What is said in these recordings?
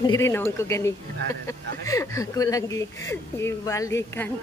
Hindi rin naman ko gani. Ako lang gibalikan.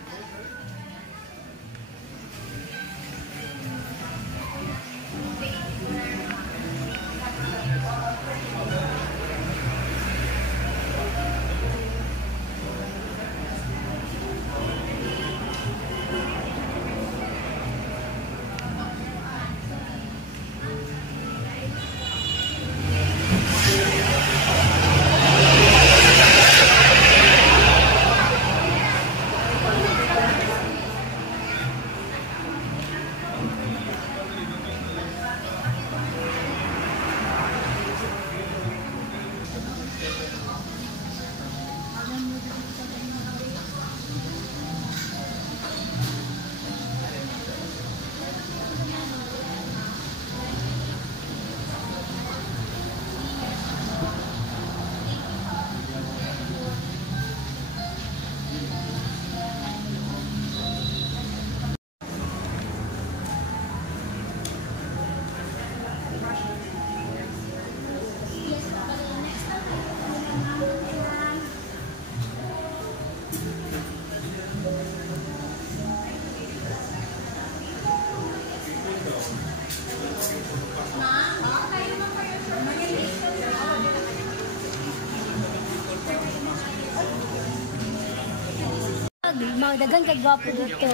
Dagan kay gwapo dito.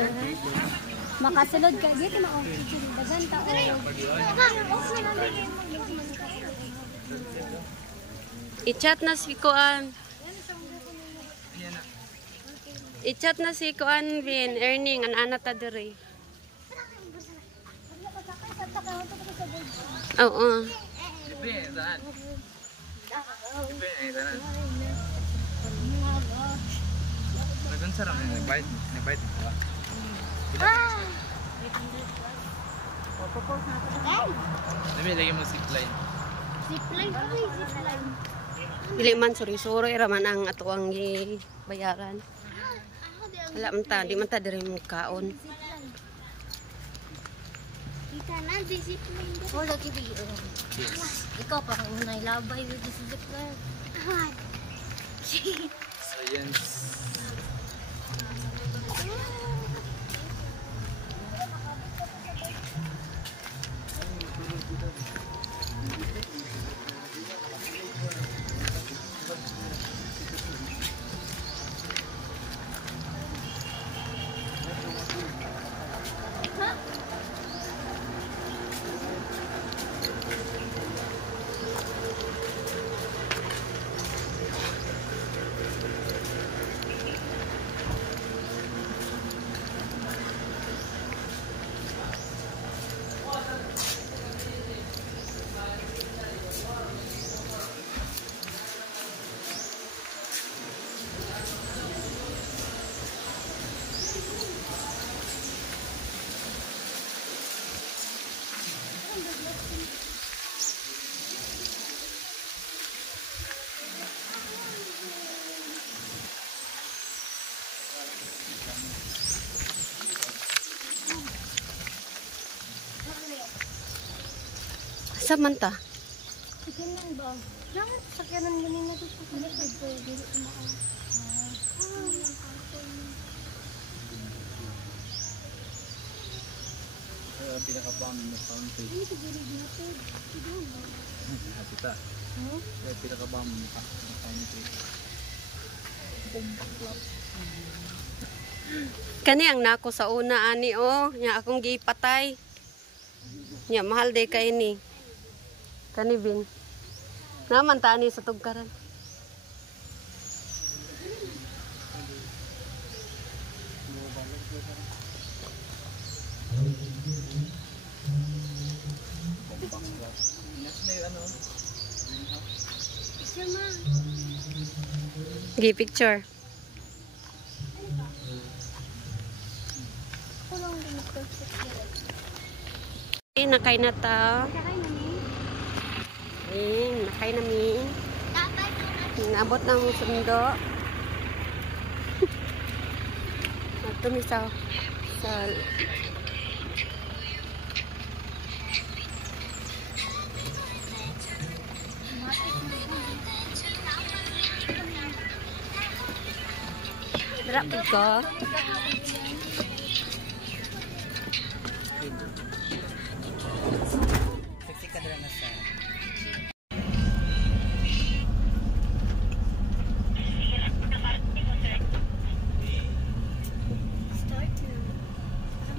Makasulod ka dito na dagan tao. I-chat na si Kuan. I-chat na si Kuan Vin, earning an ana ta diri. Oo. Sarang nag-bite ba? Dami lagi mo zipline. Zipline ko zipline. Dili man suri-suri ra man ang atuang bayaran. Wala man ta, di man ta diri mo kaon. Kita na zipline. Oh lagi bi. Ikaw pa kung unay labay with zipline. Science. Sa man ta? Sakyanan ba? Bakit sakyanan ganun na ito sa kulit? Pwede umaan. Pinakabang na fountain. Hindi siguro dito. Kita. Pinakabang na fountain. Compact club. Kani ang nako sa una ani nya akong gipatay. Nya mahal day kay ni. Kani Bin. Naman ta ani sa tugkaran. Gi picture. Nakay na ta. Nakay namin. Nabot ng sundo. Ito ni sa Drop ko. Sexy ka na sa.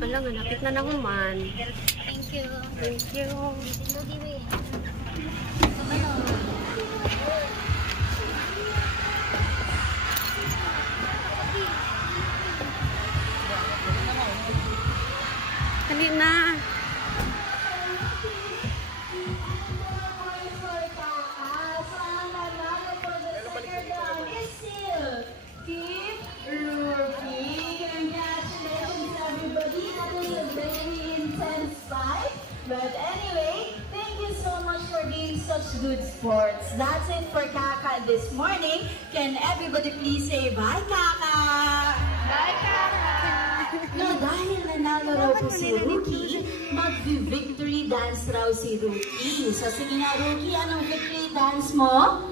Wala nga, napit na nahuman. Thank you. Thank you. Lodi we. Dali na. But anyway, thank you so much for being such good sports. That's it for Kaka this morning. Can everybody please say bye, Kaka? Bye, Kaka! No, dahil nanalo raw po si Rookie, mag-victory dance raw si Rookie. So sige nga, Rookie, anong victory dance mo?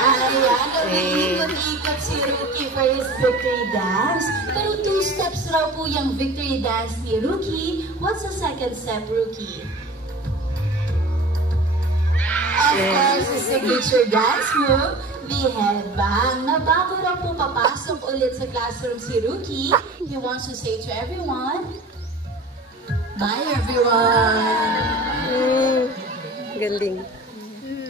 Ayan, nag-ikot si Rookie for his victory dance. Pero 2 steps raw po yung victory dance ni Rookie. What's the second step, Rookie? Of course, the signature dance move, the headbang. Na bago raw po papasok ulit sa classroom si Rookie, he wants to say to everyone, bye everyone! Galing.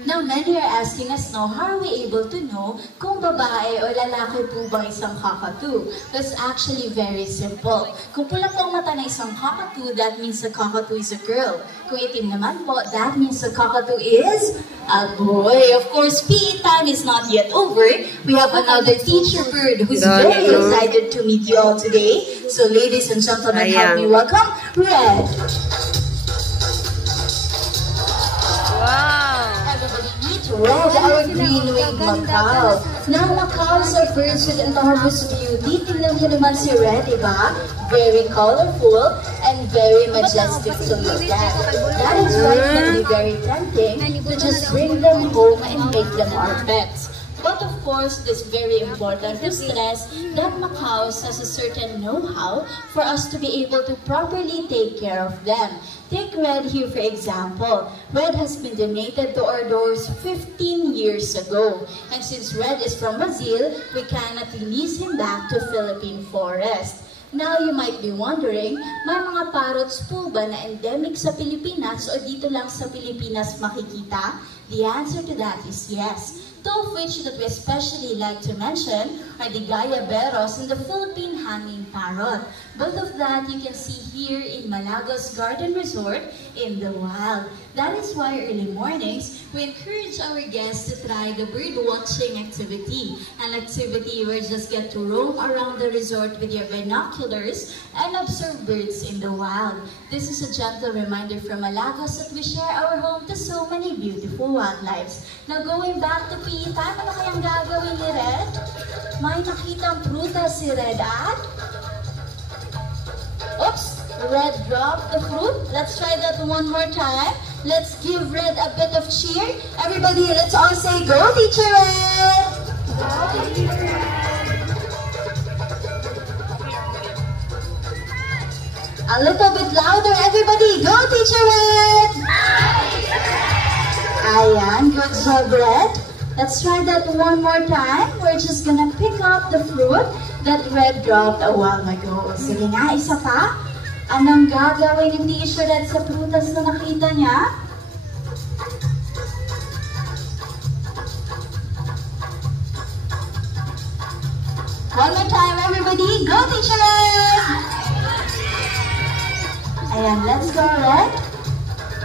Now, many are asking us now, how are we able to know kung babae o lalaki po bang isang cockatoo? That's actually very simple. Kung pula po ang mata na isang cockatoo, that means the cockatoo is a girl. Kung itim naman po, that means the cockatoo is a boy. Of course, PE time is not yet over. We have another teacher bird who's very excited to meet you all today. So, ladies and gentlemen, help me welcome Red. Wow! Everybody meet Red, our green-winged macaw. Now, macaws are birds with enormous beauty. Tingnan niyo naman si Red, diba? Very colorful and very majestic to look at. That is why it can be very tempting to just bring them home and make them our pets. But of course, it is very important to stress that macaws has a certain know-how for us to be able to properly take care of them. Take Red here for example. Red has been donated to our doors 15 years ago. And since Red is from Brazil, we cannot release him back to Philippine forest. Now, you might be wondering, may mga parrots po ba na endemic sa Pilipinas o dito lang sa Pilipinas makikita? The answer to that is yes. Two of which that we especially like to mention are the Gayaberos and the Philippine hanging parrot. Both of that you can see here in Malagos Garden Resort in the wild. That is why early mornings, we encourage our guests to try the bird watching activity. An activity where you just get to roam around the resort with your binoculars and observe birds in the wild. This is a gentle reminder from Malagos that we share our home to so many beautiful wildlife. Now going back to PE time, ano kayang gagawin ni Red? May nakitang prutas si Red at? Oops! Red dropped the fruit. Let's try that one more time. Let's give Red a bit of cheer. Everybody, let's all say, go Teacher Red! Go Teacher Red! A little bit louder, everybody. Go Teacher Red! Ayan, good job, Red. Let's try that one more time. We're just gonna pick up the fruit that Red dropped a while ago. Sige nga, isa pa. Anong gagawin ni Teacher Red sa prutas na nakita niya? One more time, everybody. Go, Teacher Red! Ayan, let's go, Red.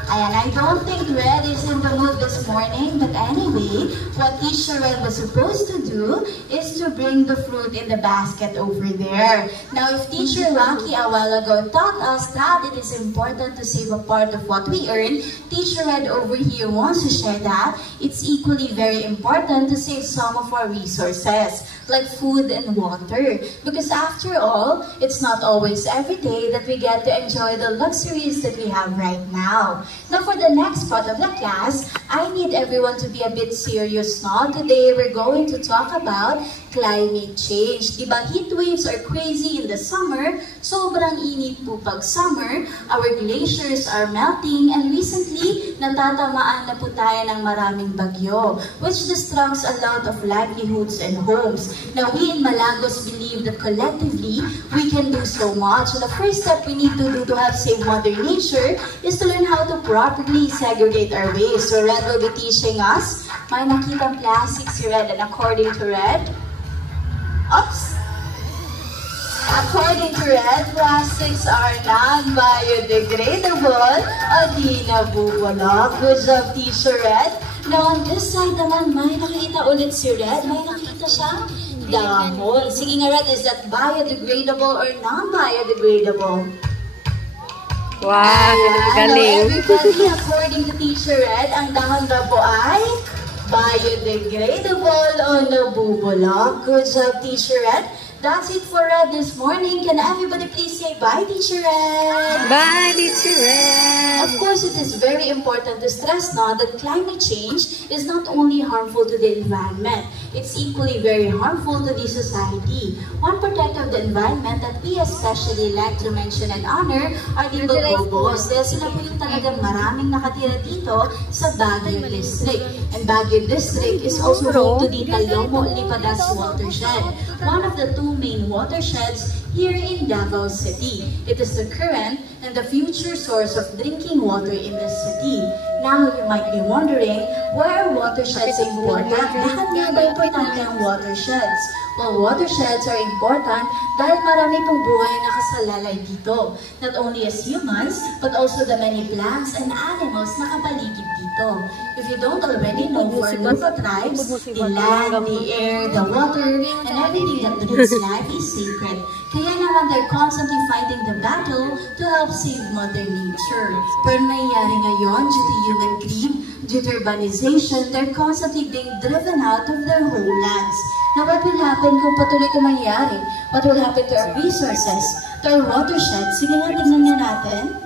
Ayan, I don't think Red is in the mood this morning, but anyway, what Teacher Red was supposed to do is to bring the fruit in the basket over there. Now, if Teacher Rocky a while ago taught us that it is important to save a part of what we earn, Teacher Red over here wants to share that it's equally very important to save some of our resources. like food and water. Because after all, it's not always every day that we get to enjoy the luxuries that we have right now. Now for the next part of the class, I need everyone to be a bit serious now. Today we're going to talk about climate change. Diba, heat waves are crazy in the summer, sobrang init po pag summer, our glaciers are melting, and recently, natatamaan na po tayo ng maraming bagyo, which distracts a lot of livelihoods and homes. Now, we in Malagos believe that collectively, we can do so much. And the first step we need to do to help save Mother Nature is to learn how to properly segregate our waste. So Red will be teaching us. May nakitang plastic si Red, and according to Red, according to Red, plastics are non-biodegradable o di nabubulok. Good job, Teacher Red. Now, on this side naman, may nakita ulit si Red. May nakita siyang dahon. Sige nga, Red, is that biodegradable or non-biodegradable? Wow, galing. Everybody, according to Teacher Red, ang dahon daw po ay biodegradable o nabubulok. Good job, Teacher Red. That's it for Red this morning. Can everybody please say bye, Teacher Red? Bye, Teacher Red. Of course, it is very important to stress now that climate change is not only harmful to the environment, it's equally very harmful to the society. One protector of the environment that we especially like to mention and honor are the Bobos. Dahil sila po yung talagang maraming nakatira dito sa Baguio District. And Baguio District is also home to the Talomo-Lipadas watershed, one of the two main watersheds here in Davao City. It is the current and the future source of drinking water in the city. Now, you might be wondering, why are watersheds important? Bakit nga ba importante ang watersheds? Well, watersheds are important dahil marami pong buhay na nakasalalay dito. Not only as humans, but also the many plants and animals na kapaligid dito. If you don't already know, for Lupa tribes, the land, the air, the water, and everything that brings life is sacred. Kaya naman they're constantly fighting the battle to help save Mother Nature. Pero nangyayari ngayon, due to human greed, due to urbanization, they're constantly being driven out of their homelands. Now, what will happen kung patuloy ito mangyayari? What will happen to our resources, to our watersheds? Sige nga, tingnan nga natin.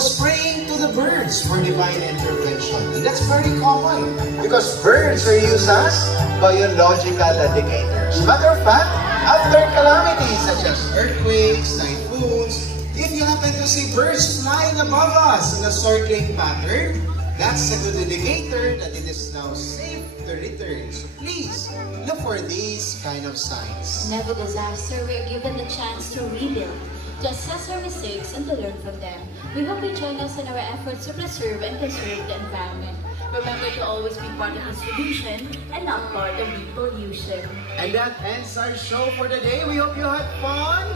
was praying to the birds for divine intervention. And that's very common because birds are used as biological indicators. Matter of fact, after calamities such as earthquakes, typhoons, if you happen to see birds flying above us in a circling pattern, that's a good indicator that it is now safe to return. So please, look for these kind of signs. In every disaster, we are given the chance to rebuild, to assess our mistakes, and to learn from them. We hope you join us in our efforts to preserve and conserve the environment. Remember to always be part of the solution and not part of the pollution. And that ends our show for the day. We hope you had fun.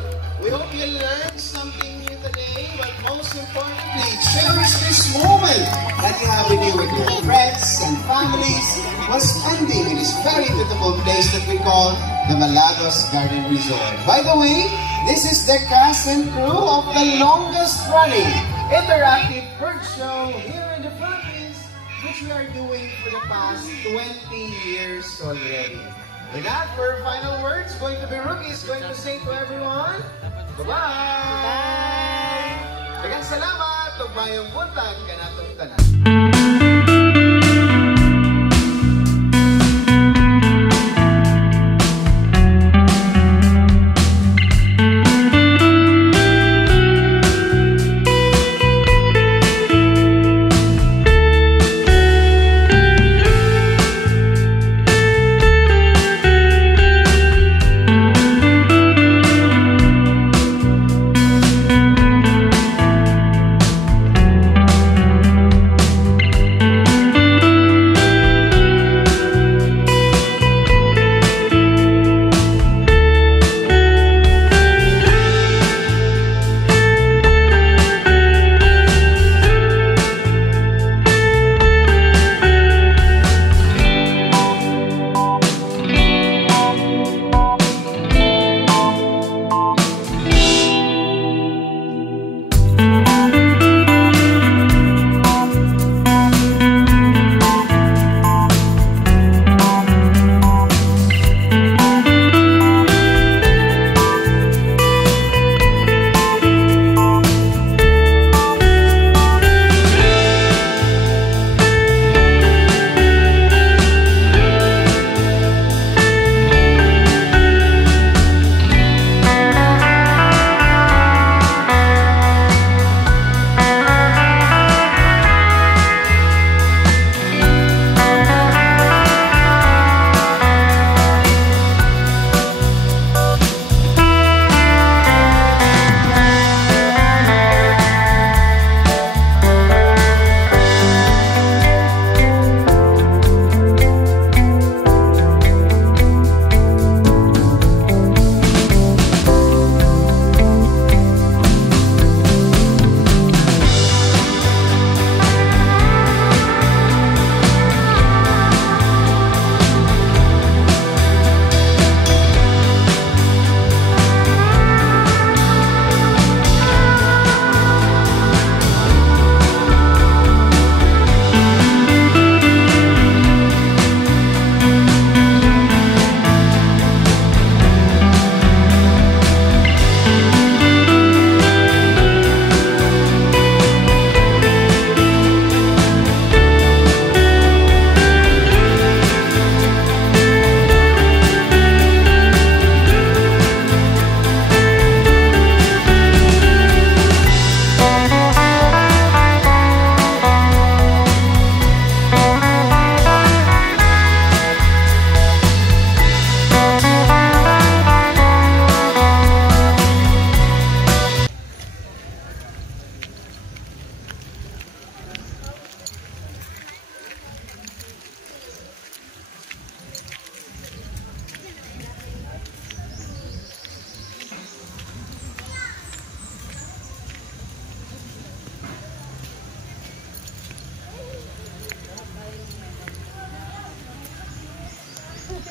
We hope you learned something new today. But most importantly, cherish this moment that you have with you with your friends and families while spending this very beautiful place that we call the Malagos Garden Resort. By the way, this is the cast and crew of the longest running interactive bird show here in the Philippines, which we are doing for the past 20 years already. With that, for final words, going to be Rookie is going to say to everyone, bye-bye! Bye! Daghang salamat! Tugmayong buntag kanatong tanan.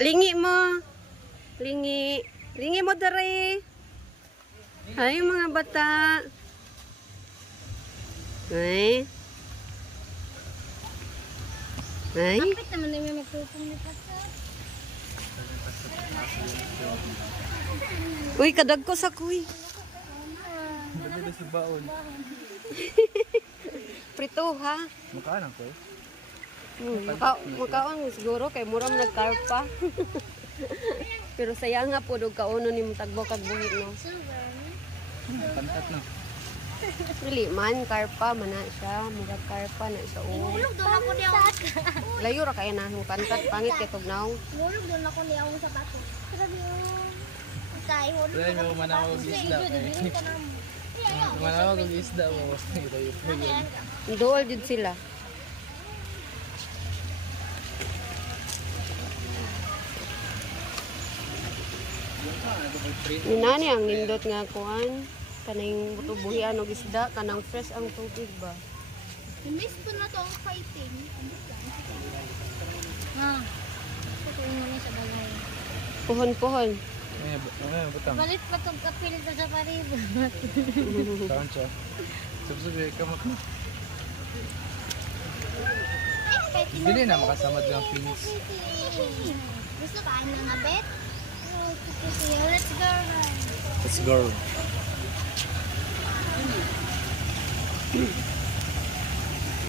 Lingi mo. Lingi. Lingi mo dari. Ay, mga bata. Ay. Ay. Kapit naman na may magpupong ni Pastor. Uy, kadag ko sa kuy. Dali sa baon. Prito ha. Mukhaan ko. Makaon siguro kay muram nagkarpa. Pero sayang nga po dog kauno ni mutagbo kag buhi no. Pantat na. Dili man karpa man na siya, murag karpa na siya o. Mulog doon ako niya ang Layo ra kay na yung kantat pangit kay tugnaw. Mulog doon ako niya ang sapato. Grabe yun. Tay, mulog. Dali mo manawag og isda kay. Manawag og isda mo. Duol jud sila. Inani ang nindot nga kuan kanang butubuhian og isda kanang fresh ang tubig ba. Miss ko na to ang fighting. Ah. Puhon-puhon. Butang. Balit pa itong kapil sa Paris. Taon siya. Sabi ka mo. Dili na makasamad ng Phoenix. Gusto ka na nga, Bet? Let's go. Let's go.